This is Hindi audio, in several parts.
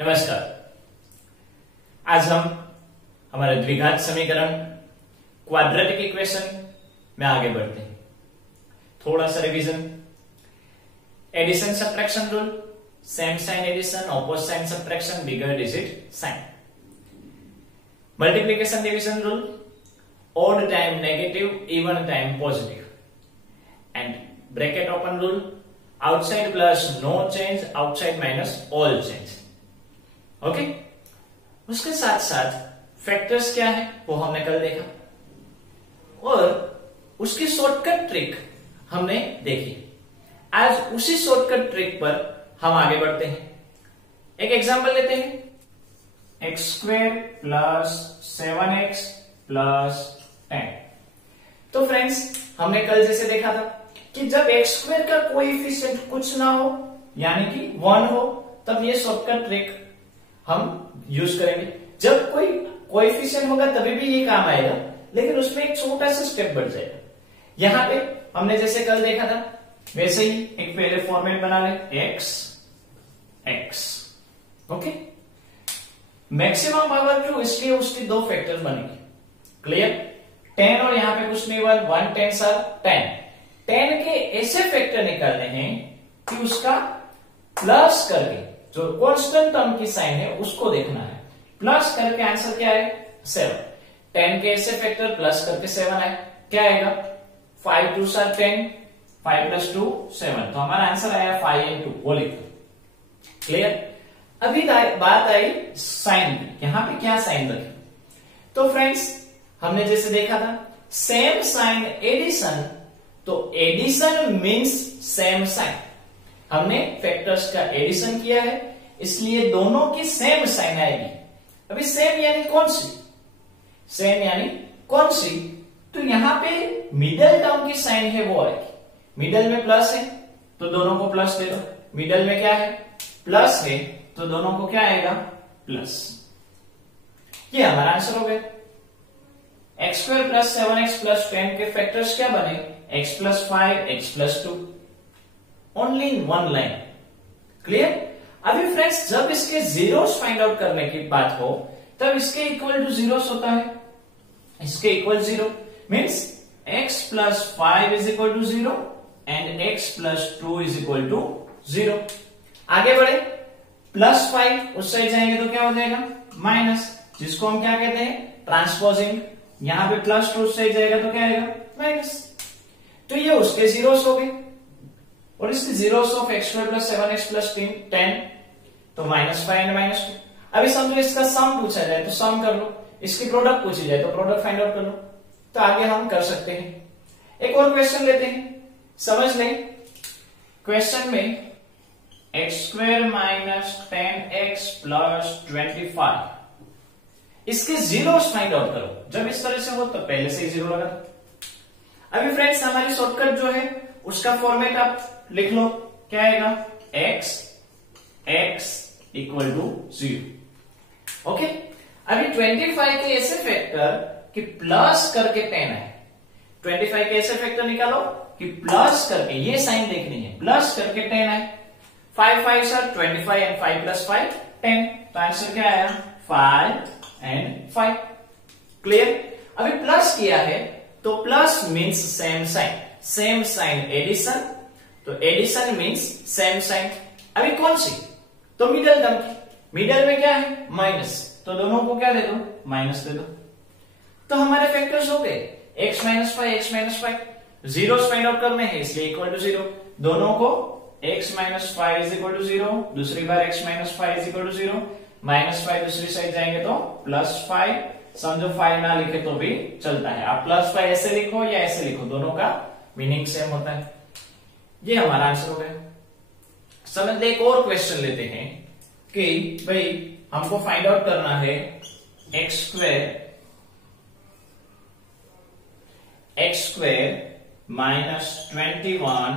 नमस्कार। आज हम हमारे द्विघात समीकरण क्वाड्रेटिक इक्वेशन में आगे बढ़ते हैं। थोड़ा सा revision. Addition subtraction rule, same sign addition, opposite sign subtraction, bigger digit sign. Multiplication division rule, odd time negative, even time positive. And bracket open rule, outside plus no change, outside minus all change. Okay, उसके साथ साथ फैक्टर्स क्या है वो हमने कल देखा और उसकी शॉर्टकट ट्रिक हमने देखी। आज उसी शॉर्टकट ट्रिक पर हम आगे बढ़ते हैं। एक एग्जांपल लेते हैं। X square plus 7x plus 10। तो फ्रेंड्स, हमने कल जैसे देखा था कि जब एक्स स्क्वायर का कोएफिशिएंट कुछ ना हो यानी कि 1 हो तब ये शॉर्टकट ट्रिक हम यूज करेंगे। जब कोई कोएफिशिएंट होगा तभी भी ये काम आएगा, लेकिन उसमें एक छोटा सा स्टेप बढ़ जाएगा। यहां पे हमने जैसे कल देखा था वैसे ही एक पहले फॉर्मेट बना ले, x x. Okay, maximum power true, इसलिए उसकी दो फैक्टर बनेंगे। क्लियर? 10 और यहां पे कुछ नहीं हुआ, 1 10 10। 10 के ऐसे फैक्टर निकालने हैं कि उसका प्लस करके जो कांस्टेंट टर्म की साइन है उसको देखना है। प्लस करके आंसर क्या है? 7। 10 के ऐसे फैक्टर प्लस करके 7 आए, क्या आएगा? 5 2 10, 5 प्लस 2 7। तो हमारा आंसर आया 5 and 2 होल इक्वल। क्लियर? अभी बात आई साइन की। यहां पे क्या साइन रखे? तो फ्रेंड्स, हमने जैसे देखा था सेम साइन एडिशन, तो एडिशन मीन्स सेम साइन। हमने फैक्टर्स का एडिशन किया है इसलिए दोनों की सेम साइन आएगी। अभी सेम यानी कौन सी? सेम यानी कौन सी? तो यहां पे मिडल टर्म की साइन है वो आएगी। मिडल में प्लस है तो दोनों को प्लस दे दो। मिडल में क्या है? प्लस है तो दोनों को क्या आएगा? प्लस। ये हमारा आंसर हो गया। X square plus 7x plus 10 के फैक्टर्स क्या बने? x plus 5, x plus 2। Only in one line. Clear? अभी फ्रेंड्स, जब इसके जीरोस फाइंड आउट करने की बात हो तब इसके इक्वल टू जीरोस होता है। इसके equal 0 means x plus 5 is equal to 0 and x plus 2 is equal to 0। आगे बढ़े, प्लस 5 उस साइड जाएंगे तो क्या हो जाएगा? माइनस, जिसको हम क्या कहते हैं? ट्रांसपोजिंग। यहां पे प्लस 2 उस साइड जाएगा तो क्या आएगा? माइनस। तो ये उसके जीरोस हो गए और इसके zeros of x square plus 7x plus 10, तो -5 एंड -2। अभी समझो इसका सम पूछा जाए तो सम कर लो, इसकी प्रोडक्ट पूछी जाए तो प्रोडक्ट फाइंड आउट कर लो। तो आगे हम कर सकते हैं। एक और क्वेश्चन लेते हैं, समझ लें। क्वेश्चन में x square minus 10x plus 25, इसके जीरोस फाइंड आउट करो। जब इस तरह से हो तो पहले से ही जीरो लगा दो। अभी फ्रेंड्स, हमारी शॉर्टकट जो है उसका फॉर्मेट आप लिख लो, क्या आएगा? x equal to 0। ओके, अभी 25 के ऐसे फैक्टर कि प्लस करके 10 है। 25 के ऐसे फैक्टर निकालो कि प्लस करके, ये साइन देखनी है, प्लस करके 10 है। 5 5 25 एंड 5 प्लस 5 10। तो आंसर क्या आया? 5 एंड 5। क्लियर? अभी प्लस किया है तो plus means same sign. Same sign addition, तो एडिशन मीन्स सेम साइन। अभी कौन सी? तो मिडल टर्म की। मिडल में क्या है? माइनस, तो दोनों को क्या दे दो? माइनस दे दो। तो हमारे फैक्टर्स हो गए x minus 5, x minus 5। Zeros find out करने हैं इसलिए इक्वल टू 0। दोनों को x minus 5 is equal to 0, दूसरी बार x minus 5 is equal to 0, -5 दूसरी साइड जाएंगे तो प्लस 5। समझो 5 ना लिखे तो भी चलता है। आप प्लस 5 ऐसे लिखो या ऐसे लिखो, दोनों का मीनिंग सेम होता है। ये हमारा आंसर हो गया। समझ ले, एक और क्वेश्चन लेते हैं कि भाई हमको फाइंड आउट करना है x square minus 21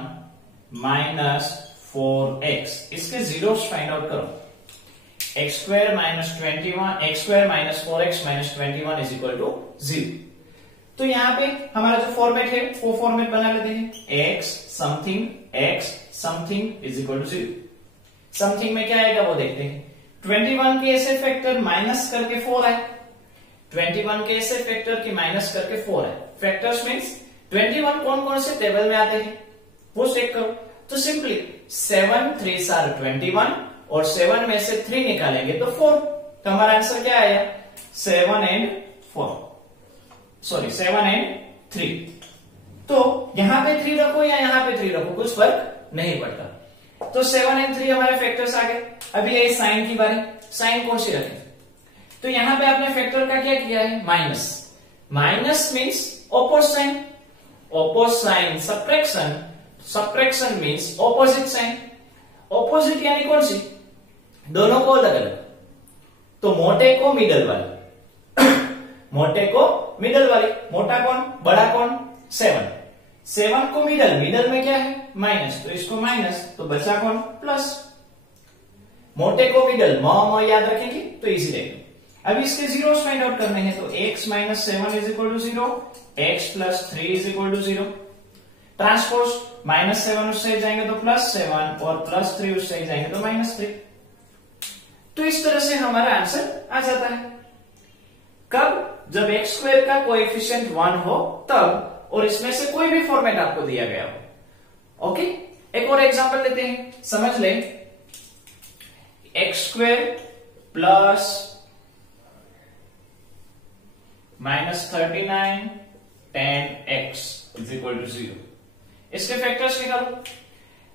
minus 4x, इसके जीरोस फाइंड आउट करो। X square minus 21, x square minus 4x minus 21 is equal to 0। तो यहां पे हमारा जो फॉर्मेट है वो फॉर्मेट बना लेते हैं। x something is equal to 0। Something में क्या आएगा वो देखते हैं। 21 के ऐसे फैक्टर माइनस करके 4 आए, 21 के ऐसे फैक्टर की माइनस करके 4 आए। फैक्टर्स मीन्स 21 कौन कौन से टेबल में आते हैं वो चेक करो। तो सिंपली 7 3 आर 21 और 7 में से 3 निकालेंगे तो 4। तो हमारा आंसर क्या आया? 7 and 4, सॉरी 7 and 3। तो यहां पे 3 रखो या यहां पे 3 रखो कुछ फर्क नहीं पड़ता। तो 7 and 3 हमारे फैक्टर्स आ गए। अभी है साइन की बारी, साइन कौन सी रखें? तो यहां पे आपने फैक्टर का क्या किया है? Minus. Minus means opposite sign, opposite sign subtraction, subtraction means opposite sign. Opposite यानी कौन सी? दोनों को अलग अलग। तो मोटे को मिडल वाली मोटे को मिडल वाली। मोटा कौन? बड़ा कौन? 7। 7 को मिडल, मिडल में क्या है? माइनस, तो इसको माइनस, तो बचा कौन? प्लस। मोटे को मिडल म याद रखेंगे तो इजी रहेगा। अब इसके जीरोस फाइंड आउट करने हैं, तो x minus 7 is equal to 0, x plus 3 is equal to 0। Transpose minus 7 उससे जाएंगे तो प्लस 7 और प्लस 3 उससे जाएंगे तो माइनस 3। तो इस तरह से हमारा आंसर आ जाता है। कब? जब x स्क्वायर का कोएफिशिएंट 1 हो तब, और इसमें से कोई भी फॉर्मेट आपको दिया गया हो। ओके, एक और एग्जांपल लेते हैं, समझ ले। X square plus minus 39 10x is equal to 0। इसके फैक्टर्स निकालो।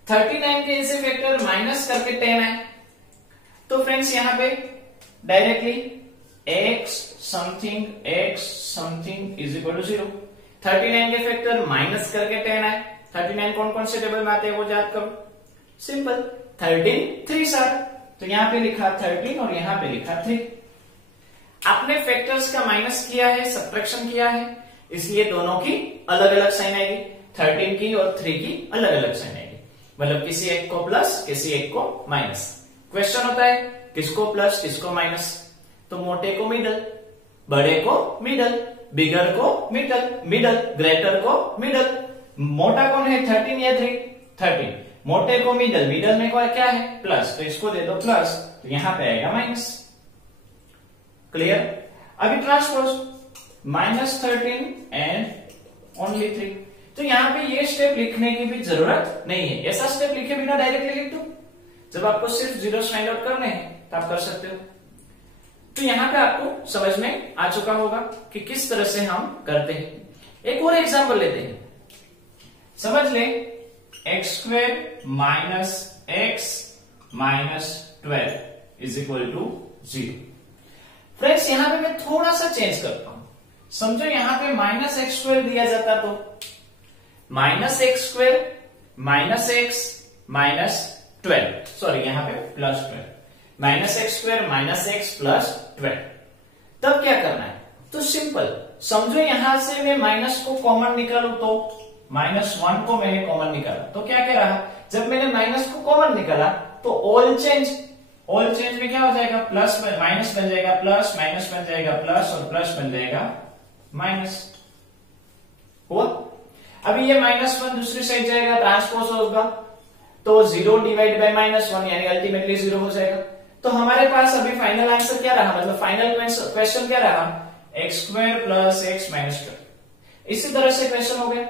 39 के ऐसे फैक्टर माइनस करके 10 है, तो फ्रेंड्स यहां पे directly x something is equal to 0। 39 के फैक्टर माइनस करके 10 है। 39 कौन कौन से टेबल में आते हैं वो याद करो। सिंपल, 13 3 आर, तो यहां पे लिखा 13 और यहां पे लिखा 3। आपने फैक्टर्स का माइनस किया है, सब्ट्रैक्शन किया है, इसलिए दोनों की अलग अलग साइन आएगी। 13 की और 3 की अलग अलग साइन आएगी, मतलब किसी एक को प्लस किसी एक को माइनस। क्वेश्चन होता है किसको प्लस किसको माइनस। तो मोटे को मिडल, बड़े को मिडल, बिगर को मिडल, मिडल ग्रेटर को मिडल। मोटा कौन है? 13 या 3? 13। मोटे को मिडल, मिडल में क्या है? प्लस, तो इसको दे दो प्लस, तो यहां पे आएगा माइनस। क्लियर? अभी ट्रांसपोज माइनस 13 एंड ओनली 3। तो यहां पे ये स्टेप लिखने की भी जरूरत नहीं है, ऐसा स्टेप लिखे बिना डायरेक्टली लिख दो। जब आपको सिर्फ जीरोस फाइंड आउट करने हैं तो आप कर सकते हो। तो यहां पे आपको समझ में आ चुका होगा कि किस तरह से हम करते हैं। एक और एग्जांपल लेते हैं, समझ ले। X square minus x minus 12 is equal to 0। Friends यहां पे मैं थोड़ा सा चेंज करता हूं। समझो यहां पे माइनस एक्स स्क्वायर दिया जाता तो minus x square minus x minus 12, sorry यहां पे plus 12, minus x square minus x plus 12। तब क्या करना है? तो सिंपल, समझो यहां से मैं माइनस को कॉमन निकालू तो -1 को मैंने कॉमन निकाला, तो क्या कह रहा? जब मैंने माइनस को कॉमन निकाला तो ऑल चेंज में क्या हो जाएगा? प्लस माइनस बन जाएगा प्लस, माइनस बन जाएगा प्लस और प्लस बन जाएगा माइनस। हुआ? अभी ये -1 दूसरी साइड जाएगा, ट्रांसपोज होगा, तो 0 डिवाइड बाय -1 यानी अल्टीमेटली 0 हो जाएगा। तो हमारे पास अभी फाइनल आंसर क्या रहा, मतलब फाइनल क्वेश्चन क्या रहा? X square plus x minus 12। इसी तरह से क्वेश्चन हो गया।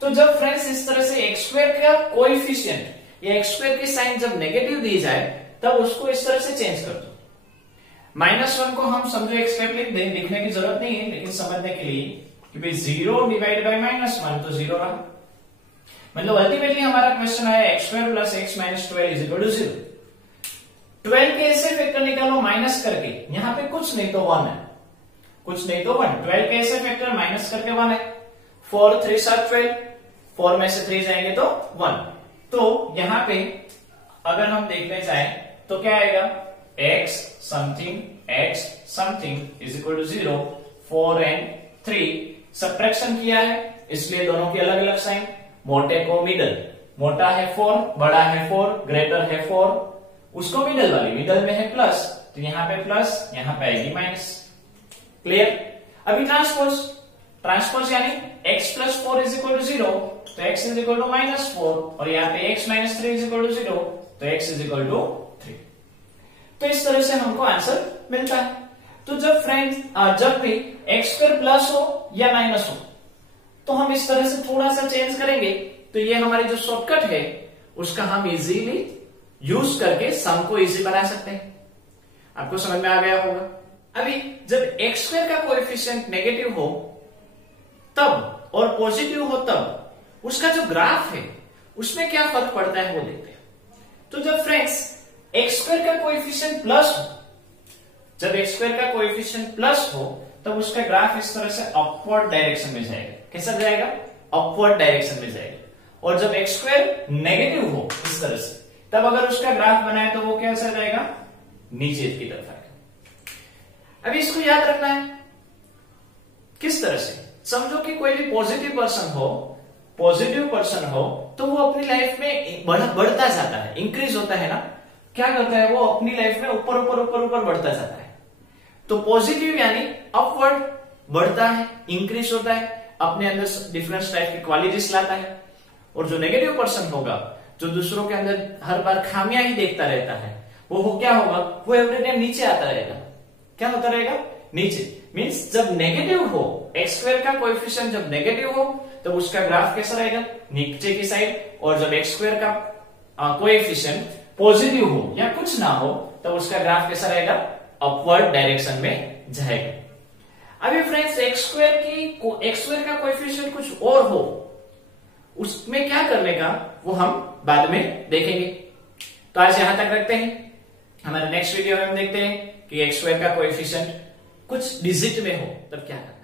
तो जब फ्रेंड्स इस तरह से एक्स स्क्वायर का कोएफिशिएंट या एक्स स्क्वायर की साइन जब नेगेटिव दी जाए तब उसको इस तरह से चेंज कर दो। -1 को हम समझो एक स्टेप लिख दें, लिखने की जरूरत नहीं है, लेकिन समझने के लिए कि भाई 0 डिवाइड बाय -1 तो 0 रहा, मतलब अल्टीमेटली हमारा क्वेश्चन आया x square plus x minus 12 is equal to 0। 12 के ऐसे फैक्टर निकालो माइनस करके, यहां पे कुछ नहीं तो 1 है, कुछ नहीं तो 1। 12 के ऐसे फैक्टर माइनस करके 1 है। 4 3 7 12, 4 में से 3 जाएंगे तो 1। तो यहां पे अगर हम देखने जाए तो क्या आएगा? x something is equal to 0, 4 and 3। Subtraction किया है इसलिए दोनों की अलग अलग साइन। मोटे को मिडल, मोटा है 4, बड़ा है 4, ग्रेटर है 4, उसको मिडल वाली, मिडल में है प्लस, तो यहां पे प्लस, यहां पे आएगी माइनस। क्लियर? अभी ट्रांसपोज यानी x plus 4 is equal to 0, तो x इज इक्वल टू -4, और यहाँ पे x minus 3 is equal to 0, तो x इज इक्वल टू 3। तो इस तरह से हमको आंसर मिलता है। तो जब फ्रेंड्स जब भी एक्स स्क्वायर प्लस हो या माइनस हो तो हम इस तरह से थोड़ा सा चेंज करेंगे, तो ये हमारी जो शॉर्टकट है उसका हम इजीली यूज करके सम को इजी बना सकते हैं। आपको समझ में आ गया होगा। अभी जब एक्स स्क्वायर का कोएफिशिएंट नेगेटिव हो तब और पॉजिटिव हो तब उसका जो ग्राफ है उसमें क्या फर्क पड़ता है वो देखते हैं। तो जब फ्रेंड्स एक्स स्क्वायर का कोएफिशिएंट प्लस हो, जब एक्स स्क्वायर का कोएफिशिएंट प्लस हो तब उसका ग्राफ इस तरह से अपवर्ड डायरेक्शन में जाएगा। कैसा जाएगा? अपवर्ड डायरेक्शन में जाएगा। और जब एक्स स्क्वायर नेगेटिव हो इस तरह से तब अगर उसका ग्राफ बनाए तो वो कैसा जाएगा? नीचे की तरफ आएगा। अभी इसको याद रखना है किस तरह से। समझो कि कोई भी पॉजिटिव पर्सन हो तो वो अपनी लाइफ में बढ़ता जाता है, इंक्रीज होता है ना। क्या करता है वो? अपनी लाइफ में ऊपर ऊपर ऊपर ऊपर बढ़ता जाता है। तो पॉजिटिव यानी अपवर्ड बढ़ता है, इंक्रीज होता है, अपने अंदर डिफरेंट टाइप की क्वालिटीज लाता है। और जो नेगेटिव पर्सन होगा, जो दूसरों के अंदर हर बार खामियां ही देखता रहता है, वो क्या होगा? वो एवरी टाइम नीचे आता रहेगा। क्या होता रहेगा? नीचे। मीन्स जब नेगेटिव हो, एक्स स्क्वायर का कोएफिशिएंट जब नेगेटिव हो तब उसका ग्राफ कैसा रहेगा? नीचे की साइड। और जब एक्स स्क्वायर का कोएफिशिएंट पॉजिटिव हो या कुछ ना हो तब उसका ग्राफ कैसा रहेगा? अपवर्ड डायरेक्शन में जाएगा। अभी फ्रेंड्स एक्स स्क्वायर का कोएफिशिएंट कुछ और हो, उसमें क्या करने का वो हम बाद में देखेंगे। तो आज यहां तक रखते हैं। हमारे नेक्स्ट वीडियो में हम देखते हैं कि एक्स स्क्वायर का कोएफिशिएंट कुछ डिजिट में हो तब क्या करना है।